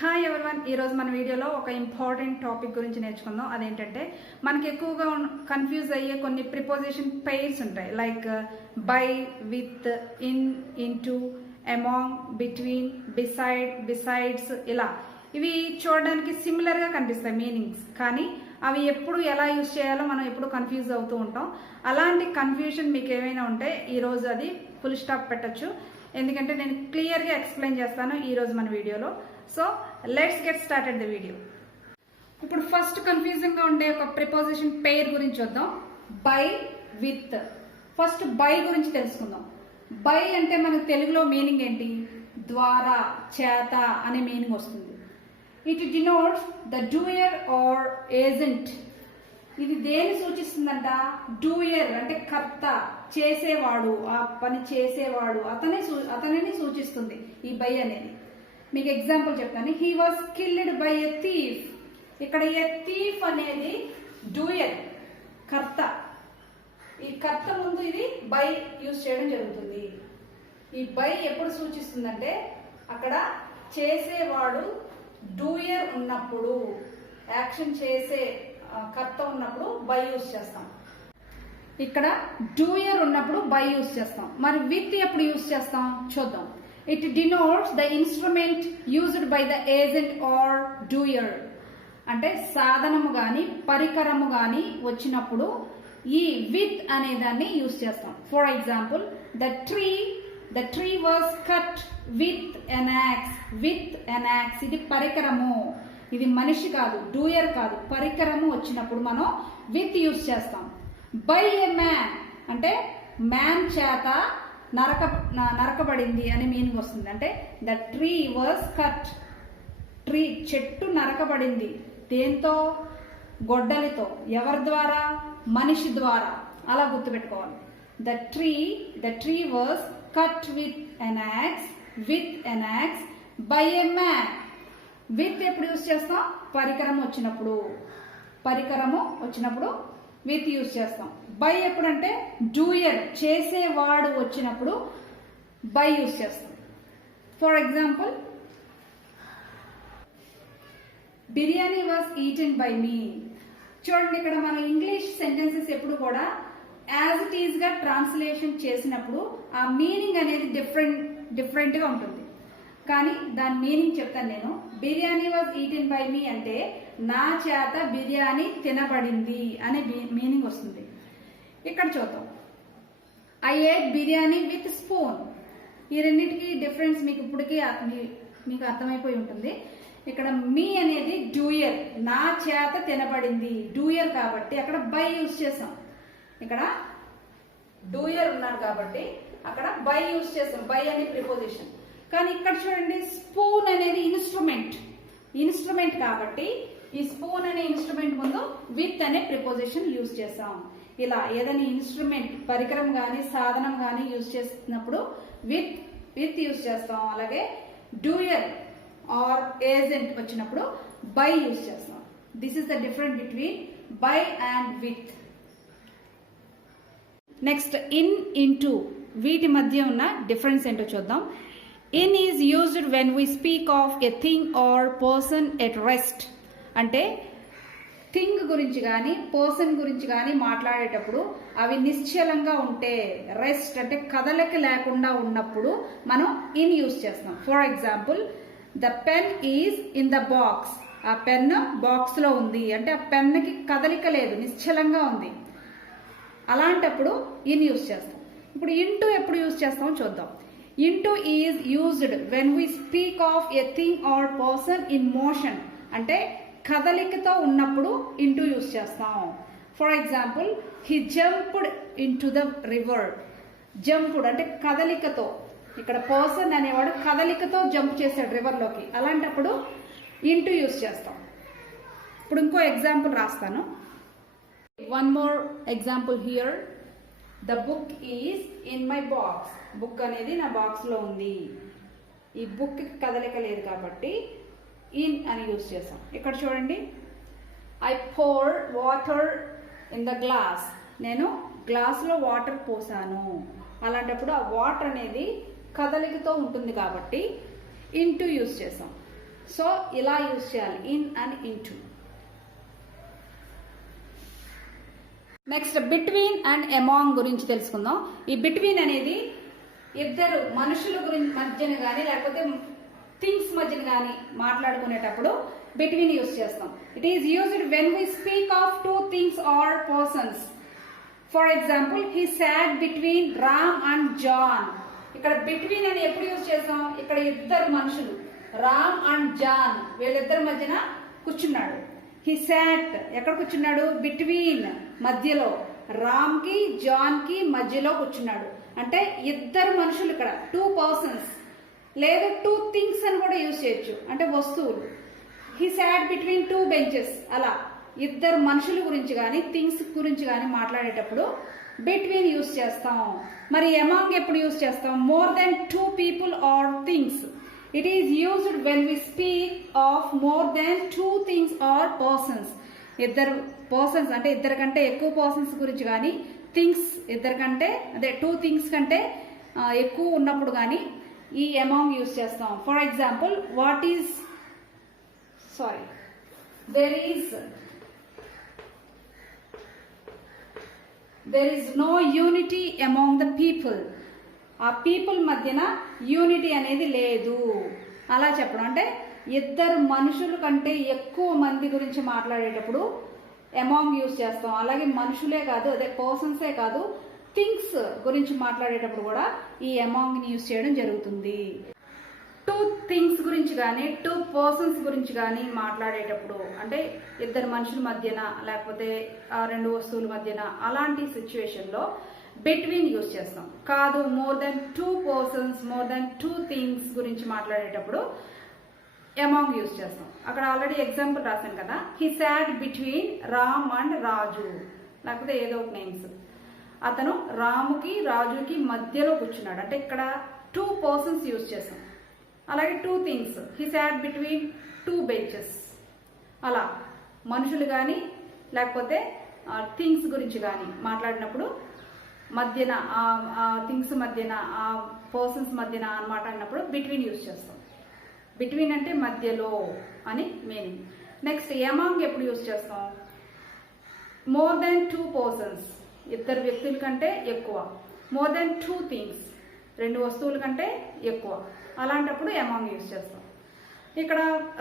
Hi everyone, ఈరోజు మన వీడియోలో ఒక ఇంపార్టెంట్ టాపిక్ గురించి నేర్చుకుందాం. అదేంటంటే మనకి ఎక్కువగా కన్ఫ్యూజ్ అయ్యే కొన్ని ప్రిపోజిషన్ పెయిర్స్ ఉంటాయి. Like by, with, in, into, among, between, beside, besides. ఇలా ఇవి చూడడానికి సిమిలర్గా కనిపిస్తాయి మీనింగ్స్, కానీ అవి ఎప్పుడు ఎలా యూజ్ చేయాలో మనం ఎప్పుడు కన్ఫ్యూజ్ అవుతూ ఉంటాం. అలాంటి కన్ఫ్యూజన్ మీకు ఏమైనా ఉంటే ఈరోజు అది ఫుల్ స్టాప్ పెట్టచ్చు, ఎందుకంటే నేను క్లియర్గా ఎక్స్ప్లెయిన్ చేస్తాను ఈరోజు మన వీడియోలో. So let's get started the video. ఇప్పుడు ఫస్ట్ కన్ఫ్యూజింగ్గా ఉండే ఒక ప్రిపోజిషన్ పెయిర్ గురించి చూద్దాం. By, with. ఫస్ట్ బై గురించి తెలుసుకుందాం. బై అంటే మనకు తెలుగులో మీనింగ్ ఏంటి? ద్వారా, చేత అనే మీనింగ్ వస్తుంది. It denotes the doer are agent. ఇది దేని సూచిస్తుందంట? డూయర్ అంటే కర్త, చేసేవాడు, ఆ పని చేసేవాడు, అతనిని సూచిస్తుంది ఈ బై అనేది. మీకు ఎగ్జాంపుల్ చెప్తాను. He was killed by a thief. ఇక్కడ ఎ థీఫ్ అనేది డూయర్, కర్త. ఈ కర్త ముందు ఇది బై యూజ్ చేయడం జరుగుతుంది. ఈ బై ఎప్పుడు సూచిస్తుందంటే అక్కడ చేసేవాడు డూయర్ ఉన్నప్పుడు, యాక్షన్ చేసే కర్త ఉన్నప్పుడు బై యూజ్ చేస్తాం. ఇక్కడ డూయర్ ఉన్నప్పుడు బై యూజ్ చేస్తాం. మరి విత్ ఎప్పుడు యూజ్ చేస్తాం చూద్దాం. It denotes the instrument used by the agent or doer. అంటే సాధనము గాని పరికరము గాని వచ్చినప్పుడు ఈ విత్ అనే దాన్ని యూజ్ చేస్తాం. For example, the tree was cut with an axe. With an axe ఇది పరికరము, ఇది మనిషి కాదు, డూయర్ కాదు, పరికరము వచ్చినప్పుడు మనం విత్ యూజ్ చేస్తాం. బై ఎ మ్యాన్ అంటే మ్యాన్ చేత నరకబడింది అనే మీనింగ్ వస్తుంది. అంటే the tree was cut. Tree చెట్టు నరకబడింది. దేంతో? గొడ్డలితో. ఎవరి ద్వారా? మనిషి ద్వారా. అలా గుర్తుపెట్టుకోవాలి. The tree was cut with an axe by a man. With ఎప్పుడు యూజ్ చేస్తాం? పరికరము వచ్చినప్పుడు విత్ యూజ్ చేస్తాం. బై ఎప్పుడంటే డూయర్, చేసేవాడు వచ్చినప్పుడు బై యూజ్ చేస్తాం. For example, biryani was eaten by me. చూడండి, ఇక్కడ మన ఇంగ్లీష్ సెంటెన్సెస్ ఎప్పుడు కూడా యాజ్ ఇట్ ఈజ్ గా ట్రాన్స్లేషన్ చేసినప్పుడు ఆ మీనింగ్ అనేది డిఫరెంట్ గా ఉంటుంది. కానీ దాని మీనింగ్ చెప్తాను నేను. బిర్యానీ వాజ్ ఈటెన్ బై మీ అంటే నా చేత బిర్యానీ తినబడింది అనే మీనింగ్ వస్తుంది. ఇక్కడ చూద్దాం. I ate biryani with spoon. ఈ రెండింటికి డిఫరెన్స్ మీకు ఇప్పటికీ మీకు అర్థమైపోయి ఉంటుంది. ఇక్కడ మీ అనేది డూయర్, నా చేత తినబడింది, డూయర్ కాబట్టి అక్కడ బై యూజ్ చేసాం. ఇక్కడ డూయర్ ఉన్నారు కాబట్టి అక్కడ బై యూజ్ చేసాం, బై అనే ప్రిపోజిషన్. కానీ ఇక్కడ చూడండి, స్పూన్ అనేది ఇన్స్ట్రుమెంట్ కాబట్టి ఈ స్పూన్ అనే ఇన్స్ట్రుమెంట్ ముందు విత్ అనే ప్రిపోజిషన్ యూజ్ చేసాం. ఇలా ఏదైనా ఇన్స్ట్రుమెంట్, పరికరం కానీ సాధనం కానీ యూజ్ చేసినప్పుడు విత్ యూజ్ చేస్తాం. అలాగే డూయర్ ఆర్ ఏజెంట్ వచ్చినప్పుడు బై యూజ్ చేస్తాం. This is the difference between by and with. Next, in, into. వీటి మధ్య ఉన్న డిఫరెన్స్ ఏంటో చూద్దాం. In is used when we speak of a thing or person at rest. అంటే థింగ్ గురించి కానీ పర్సన్ గురించి కానీ మాట్లాడేటప్పుడు అవి నిశ్చలంగా ఉంటే, రెస్ట్ అంటే కదలిక లేకుండా ఉన్నప్పుడు మనం ఇన్ యూజ్ చేస్తాం. For example, the pen is in the box. ఆ పెన్ బాక్స్ లో ఉంది అంటే ఆ పెన్కి కదలిక లేదు, నిశ్చలంగా ఉంది. అలాంటప్పుడు ఇన్ యూజ్ చేస్తాం. ఇప్పుడు ఇంటూ ఎప్పుడు యూజ్ చేస్తామో చూద్దాం. Into is used when we speak of a thing or person in motion. అంటే కదలికతో ఉన్నప్పుడు ఇంటూ యూజ్ చేస్తాం. For example, he jumped in to the river. Jumped అంటే కదలికతో. ఇక్కడ పర్సన్ అనేవాడు కదలికతో జంప్ చేశాడు రివర్లోకి. అలాంటప్పుడు ఇంటూ యూజ్ చేస్తాం. ఇప్పుడు ఇంకో ఎగ్జాంపుల్ రాస్తాను. One more example here. The book is in my box. Book అనేది నా బాక్స్ లో ఉంది. ఈ బుక్ కదలిక లేదు కాబట్టి ఇన్ అని యూజ్ చేసాం. ఇక్కడ చూడండి, I pour water in the glass. నేను గ్లాస్లో వాటర్ పోసాను. అలాంటప్పుడు ఆ వాటర్ అనేది కదలికతో ఉంటుంది కాబట్టి ఇంటూ యూజ్ చేసాం. సో ఇలా యూజ్ చేయాలి, in and into. Next between and among గురించి తెలుసుకుందాం. ఈ బిట్వీన్ అనేది ఇద్దరు మనుషుల గురించి మధ్యన కానీ లేకపోతే థింగ్స్ మధ్యన కానీ మాట్లాడుకునేటప్పుడు బిట్వీన్ యూజ్ చేస్తాం. It is used when we speak of two things or persons. For example, he sat between Ram and John. ఇక్కడ బిట్వీన్ అని ఎప్పుడు యూజ్ చేస్తాం? ఇక్కడ ఇద్దరు మనుషులు రామ్ అండ్ జాన్ వీళ్ళిద్దరి మధ్యన కూర్చున్నాడు. హీ సాట్ ఎక్కడ కూర్చున్నాడు? బిట్వీన్ మధ్యలో, రామ్ కి జాన్ కి మధ్యలో కూర్చున్నాడు. అంటే ఇద్దరు మనుషులు, ఇక్కడ టూ పర్సన్స్. లేదా టూ థింగ్స్ అని కూడా యూజ్ చేయొచ్చు, అంటే వస్తువులు. He sat between two benches. అలా ఇద్దరు మనుషుల గురించి కానీ థింగ్స్ గురించి కానీ మాట్లాడేటప్పుడు బిట్వీన్ యూజ్ చేస్తాం. మరి అమాంగ్ ఎప్పుడు యూజ్ చేస్తాం? More than two people or things. It is used when we speak of more than two things or persons. ఇద్దరు పర్సన్స్ అంటే ఇద్దరు కంటే ఎక్కువ పర్సన్స్ గురించి కానీ థింగ్స్ ఇద్దరు కంటే అదే టూ థింగ్స్ కంటే ఎక్కువ ఉన్నప్పుడు కానీ ఈ అమాంగ్ యూజ్ చేస్తాం. For example, there is no unity among the people. ఆ పీపుల్ మధ్యన యూనిటీ అనేది లేదు అలా చెప్పడం. అంటే ఇద్దరు మనుషుల కంటే ఎక్కువ మంది గురించి మాట్లాడేటప్పుడు అమాంగ్ యూజ్ చేస్తాం. అలాగే మనుషులే కాదు, అదే పర్సన్సే కాదు, థింగ్స్ గురించి మాట్లాడేటప్పుడు కూడా ఈ అమాంగ్ని యూజ్ చేయడం జరుగుతుంది. టూ థింగ్స్ గురించి కానీ టూ పర్సన్స్ గురించి కానీ మాట్లాడేటప్పుడు అంటే ఇద్దరు మనుషుల మధ్యన లేకపోతే రెండు వస్తువుల మధ్యన అలాంటి సిచ్యువేషన్లో బిట్వీన్ యూజ్ చేస్తాం. కాదు, more than two persons, more than two things గురించి మాట్లాడేటప్పుడు అమాంగ్ యూజ్ చేస్తాం. అక్కడ ఆల్రెడీ ఎగ్జాంపుల్ రాశాను కదా, he sat between Ram and Raju, లేకపోతే ఏదో ఒక నేమ్స్. అతను రాముకి రాజుకి మధ్యలో కూర్చున్నాడు. అంటే ఇక్కడ టూ పర్సన్స్ యూజ్ చేస్తాం. అలాగే two things, he sat between two benches. అలా మనుషులు కానీ లేకపోతే థింగ్స్ గురించి కానీ మాట్లాడినప్పుడు మధ్యన ఆ థింగ్స్ మధ్యన ఆ పర్సన్స్ మధ్యన అని మాట్లాడినప్పుడు బిట్వీన్ యూజ్ చేస్తాం. బిట్వీన్ అంటే మధ్యలో అని మీనింగ్. నెక్స్ట్ అమాంగ్ ఎప్పుడు యూజ్ చేస్తాం? మోర్ దెన్ టూ పర్సన్స్, ఇద్దరు వ్యక్తుల కంటే ఎక్కువ. మోర్ దెన్ టూ థింగ్స్, రెండు వస్తువుల కంటే ఎక్కువ. అలాంటప్పుడు అమాంగ్ యూజ్ చేస్తాం. ఇక్కడ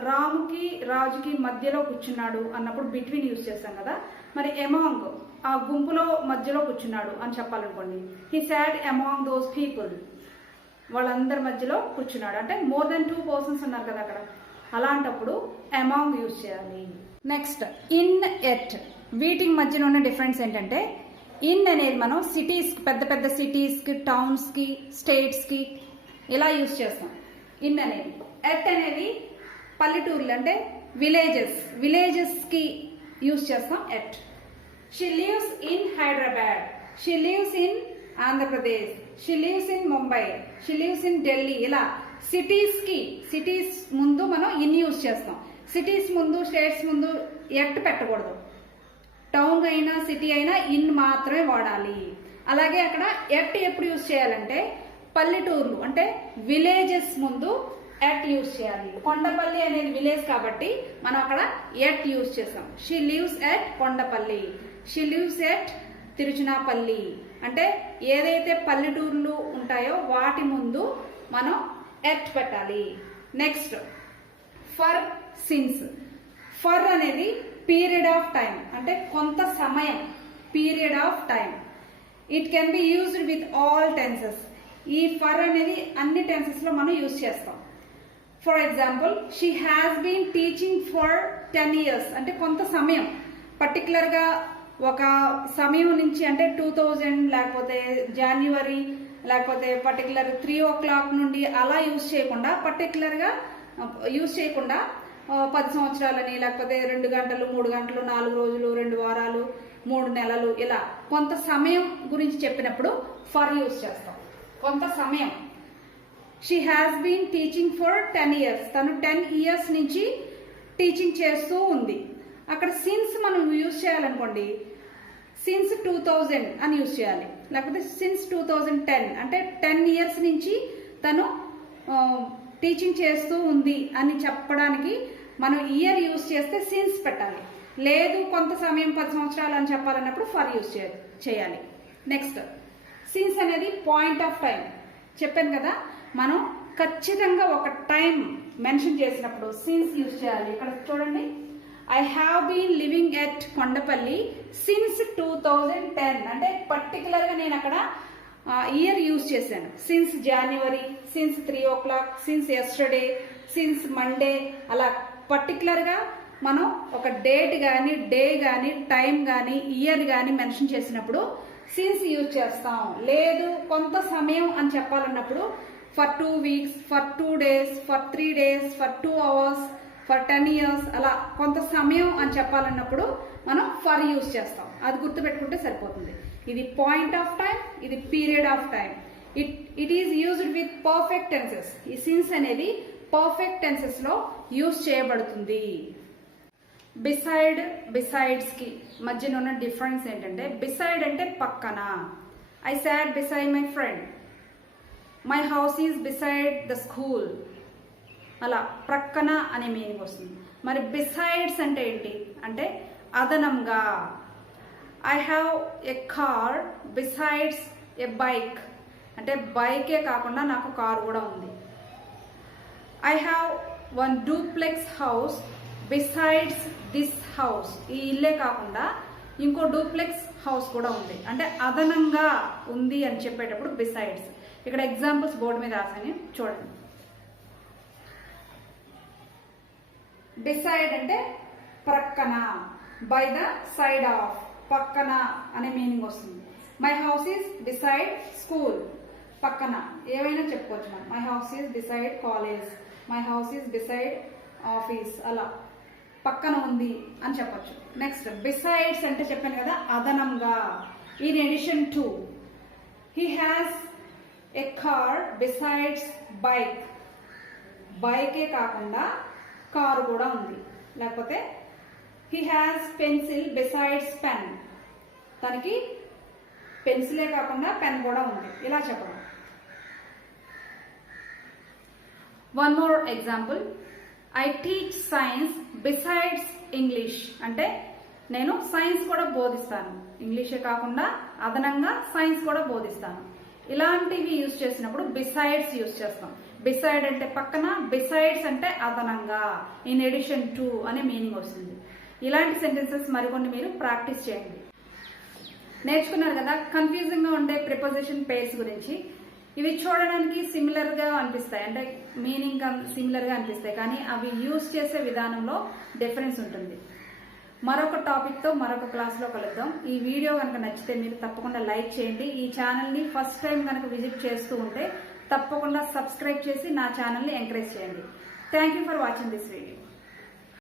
రాముకి రాజుకి మధ్యలో కూర్చున్నాడు అన్నప్పుడు బిట్వీన్ యూజ్ చేస్తాం కదా. మరి అమాంగ్ ఆ గుంపులో మధ్యలో కూర్చున్నాడు అని చెప్పాలనుకోండి, he sat among those people, వాళ్ళందరి మధ్యలో కూర్చున్నాడు. అంటే మోర్ దెన్ టూ పర్సన్స్ ఉన్నారు కదా అక్కడ, అలాంటప్పుడు అమాంగ్ యూజ్ చేయాలి. Next in, at. వీటికి మధ్యన ఉన్న డిఫరెన్స్ ఏంటంటే, ఇన్ అనేది మనం సిటీస్, పెద్ద పెద్ద సిటీస్కి, టౌన్స్కి, స్టేట్స్కి ఇలా యూజ్ చేస్తాం ఇన్ అనేది. ఎట్ అనేది పల్లెటూర్లు అంటే విలేజెస్కి యూజ్ చేస్తాం at. She leaves in Hyderabad, she leaves in Andhra Pradesh, she leaves in Mumbai, she leaves in Delhi. ఇలా సిటీస్ ముందు మనం ఇన్ యూజ్ చేస్తాం. సిటీస్ ముందు, స్టేట్స్ ముందు ఎట్ పెట్టకూడదు. టౌన్ అయినా సిటీ అయినా ఇన్ మాత్రమే వాడాలి. అలాగే అక్కడ ఎట్ ఎప్పుడు యూజ్ చేయాలంటే పల్లెటూర్లు అంటే విలేజెస్ ముందు ఎట్ యూజ్ చేయాలి. కొండపల్లి అనేది విలేజ్ కాబట్టి మనం అక్కడ ఎట్ యూజ్ చేస్తాం. She lives at Kondapalli, she lives at Tiruchinapalli. అంటే ఏదైతే పల్లెటూర్లు ఉంటాయో వాటి ముందు మనం ఎట్ పెట్టాలి. Next for, since. ఫర్ అనేది పీరియడ్ ఆఫ్ టైం అంటే కొంత సమయం, period of time. It can be used with all tenses. ఈ ఫర్ అనేది అన్ని టెన్సెస్ లో మనం యూజ్ చేస్తాం. For example, she has been teaching for 10 years అంటే కొంత సమయం, పర్టికులర్గా ఒక సమయం నుంచి అంటే 2000 లేకపోతే జనవరి లేకపోతే పర్టికులర్ 3 o'clock నుండి అలా యూజ్ చేయకుండా, పర్టికులర్గా యూజ్ చేయకుండా 10 సంవత్సరాలని లేకపోతే 2 గంటలు, 3 గంటలు, 4 రోజులు, 2 వారాలు, 3 నెలలు ఇలా కొంత సమయం గురించి చెప్పినప్పుడు ఫర్ యూజ్ చేస్తాం. కొంత సమయం. She has been teaching for 10 years. తను 10 years నుంచి టీచింగ్ చేస్తూ ఉంది. అక్కడ సిన్స్ మనం యూజ్ చేయాలనుకోండి, సిన్స్ 2000 అని యూజ్ చేయాలి. లేకపోతే సిన్స్ 2010 అంటే 10 years నుంచి తను టీచింగ్ చేస్తూ ఉంది అని చెప్పడానికి మనం ఇయర్ యూజ్ చేస్తే సిన్స్ పెట్టాలి. లేదు కొంత సమయం 10 సంవత్సరాలు అని చెప్పాలన్నప్పుడు ఫర్ యూజ్ చేయాలి. నెక్స్ట్ సిన్స్ అనేది పాయింట్ ఆఫ్ టైం. చెప్పాను కదా, మనం ఖచ్చితంగా ఒక టైం మెన్షన్ చేసినప్పుడు సిన్స్ యూజ్ చేయాలి. ఇక్కడ చూడండి, I have been living at Kondapalli since 2010 అంటే పర్టికులర్గా నేను అక్కడ ఇయర్ యూజ్ చేశాను. Since January, since 3 o'clock, since yesterday, since Monday, అలా పర్టికులర్గా మనం ఒక డేట్ కానీ డే కానీ టైం కానీ ఇయర్ కానీ మెన్షన్ చేసినప్పుడు సిన్స్ యూజ్ చేస్తాం. లేదు కొంత సమయం అని చెప్పాలన్నప్పుడు for 2 weeks, for 2 days, for 3 days, for 2 hours, for 10 years, అలా కొంత సమయం అని చెప్పాలన్నప్పుడు మనం ఫర్ యూజ్ చేస్తాం. అది గుర్తుపెట్టుకుంటే సరిపోతుంది. ఇది పాయింట్ ఆఫ్ టైం, ఇది period of time. It is used with perfect tenses. ఈ సిన్స్ అనేది పర్ఫెక్ట్ టెన్సెస్ లో యూజ్ చేయబడుతుంది. బిసైడ్, బిసైడ్స్ కి మధ్యన ఉన్న డిఫరెన్స్ ఏంటంటే, బిసైడ్ అంటే పక్కన. I sat beside my friend, my house is beside the school, అలా ప్రక్కన అనే మీనింగ్ వస్తుంది. మరి బిసైడ్స్ అంటే ఏంటి అంటే అదనంగా. I have a car besides a bike అంటే బైకే కాకుండా నాకు కార్ కూడా ఉంది. I have 1 duplex house besides this house, ఈ ఇల్లే కాకుండా ఇంకో డూప్లెక్స్ హౌస్ కూడా ఉంది. అంటే అదనంగా ఉంది అని చెప్పేటప్పుడు బిసైడ్స్. ఇక్కడ ఎగ్జాంపుల్స్ బోర్డు మీద రాసాను, చూడండి. బిసైడ్ అంటే ప్రక్కన, బై ద సైడ్ ఆఫ్, పక్కన అనే మీనింగ్ వస్తుంది. My house is beside school, పక్కన ఏవైనా చెప్పుకోవచ్చు మనం. My house is beside college, my house is beside office, అలా పక్కన ఉంది అని చెప్పొచ్చు. నెక్స్ట్ బిసైడ్స్ అంటే చెప్పాను కదా అదనంగా. In addition to, he has a car besides bike, బైకే కాకుండా కారు కూడా ఉంది. లేకపోతే he has pencil besides pen, తనకి పెన్సిలే కాకుండా పెన్ కూడా ఉంది, ఇలా చెప్పడం. One more example, I teach science besides English అంటే నేను సైన్స్ కూడా బోధిస్తాను, ఇంగ్లీషే కాకుండా అదనంగా సైన్స్ కూడా బోధిస్తాను. ఇలాంటివి యూజ్ చేసినప్పుడు బిసైడ్స్ యూజ్ చేస్తాం. బిసైడ్ అంటే పక్కన, బిసైడ్స్ అంటే అదనంగా, ఇన్ ఎడిషన్ టు అనే మీనింగ్ వస్తుంది. ఇలాంటి సెంటెన్సెస్ మరికొన్ని మీరు ప్రాక్టీస్ చేయండి. నేర్చుకున్నారు కదా కన్ఫ్యూజింగ్ గా ఉండే ప్రిపోజిషన్ పేర్స్ గురించి. ఇవి చూడడానికి సిమిలర్ గా అనిపిస్తాయి, అంటే మీనింగ్ సిమిలర్ గా అనిపిస్తాయి, కానీ అవి యూజ్ చేసే విధానంలో డిఫరెన్స్ ఉంటుంది. మరొక టాపిక్ తో మరొక క్లాస్ లో కలుద్దాం. ఈ వీడియో కనుక నచ్చితే మీరు తప్పకుండా లైక్ చేయండి. ఈ ఛానల్ ని ఫస్ట్ టైం కనుక విజిట్ చేస్తూ ఉంటే తప్పకుండా సబ్స్క్రైబ్ చేసి నా ఛానల్ ని ఎంకరేజ్ చేయండి. Thank you for watching this video.